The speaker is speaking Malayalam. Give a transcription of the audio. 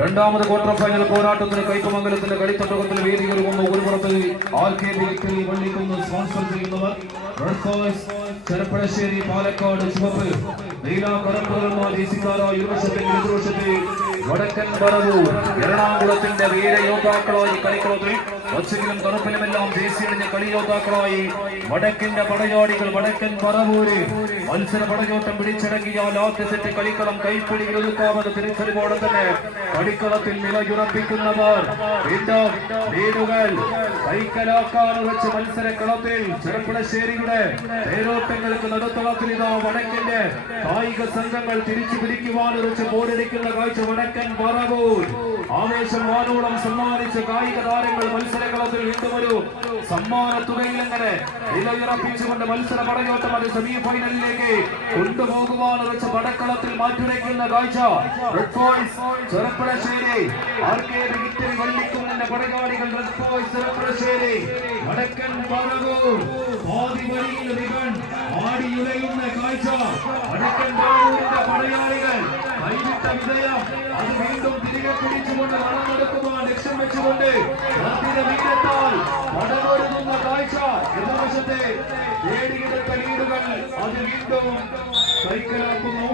രണ്ടാമത് ക്വാർട്ടർ ഫൈനൽ പോരാട്ടത്തിന് കൈപ്പമംഗലത്തിന്റെ കളിത്തട്ടകത്തിൽ വേദിയൊരുങ്ങുന്നു. ഒരു പുറത്ത് RKB വിക്ടറി വള്ളിക്കുന്ന് സ്പോൺസർ ചെയ്യുന്നവർ ചെറുപ്പളശ്ശേരി, പാലക്കാട് ചുവപ്പ്, നീല കറപ്പുകളുമായി ഇരുവശത്തിന്റെ എതിർവശത്തെ വടക്കൻ പറവൂർ എറണാകുളത്തിന്റെ വീരയോദ്ധാക്കളായി കളിക്കളത്തിൽ ഒച്ചയിലും തണുപ്പിലുമെല്ലാം ദേശീയണിഞ്ഞ കളിയോദ്ധാക്കളായി വടക്കിന്റെ പടയാളികൾ വടക്കൻ പറവൂര് മത്സര പടയോട്ടം പിടിച്ചടക്കിയാൽ ആദ്യ സെറ്റ് കളിക്കളം കൈപ്പിടിയിൽ ഒതുക്കാമെന്ന് തിരിച്ചറിവോടെ തന്നെ കളിക്കളത്തിൽ നിലയുറപ്പിക്കുന്നവർ വീണ്ടും വീടുകൾ കൈക്കലാക്കാൻ ഉറച്ച മത്സരക്കളത്തിൽ ചെറുപ്പളശ്ശേരിയുടെ തേരോട്ടങ്ങൾക്ക് നടുത്തളത്തിൽ ഇതാ വടക്കിന്റെ കായിക സംഘങ്ങൾ തിരിച്ചു പിടിക്കുവാൻ ഉറച്ച് പോരടിക്കുന്ന കാഴ്ച വടക്കൻ പറവൂർ. ആവേശം വാനോളം സമ്മാനിച്ച കായിക താരങ്ങൾ മത്സരകളത്തിൽ വീണ്ടും ഒരു സമ്മാന തുകയിലെങ്ങനെ നിലയുറപ്പിച്ചുകൊണ്ട് മത്സര പടയോട്ടം അത് സെമി ഫൈനലിലേക്ക് കൊണ്ടുപോകുവാൻ വെച്ച പടക്കളത്തിൽ മാറ്റുരയ്ക്കുന്ന കാഴ്ച ചെറുപ്പളശ്ശേരി RKB വിക്ടറി വള്ളിക്കുന്നിന്റെ പടയാളികൾ ചെറുപ്പളശ്ശേരി വടക്കൻ പറവൂർ ആദിവരിയിൽ വികൺ ആടിയുലയുന്ന കാഴ്ച വടക്കൻ പറവൂരിന്റെ പടയാളികൾ കൈവിട്ട വിജയം അത് വീണ്ടും തിരികെ പിടിച്ചുകൊണ്ട് നടന്നെടുക്കുവാൻ ലക്ഷ്യം വെച്ചുകൊണ്ട് വീരത്താൽ പടമൊരുങ്ങുന്ന കാഴ്ച എതിർവശത്തെ നേടിയെടുത്ത ലീഡുകൾ അത് വീണ്ടും കൈക്കലാക്കുന്നു.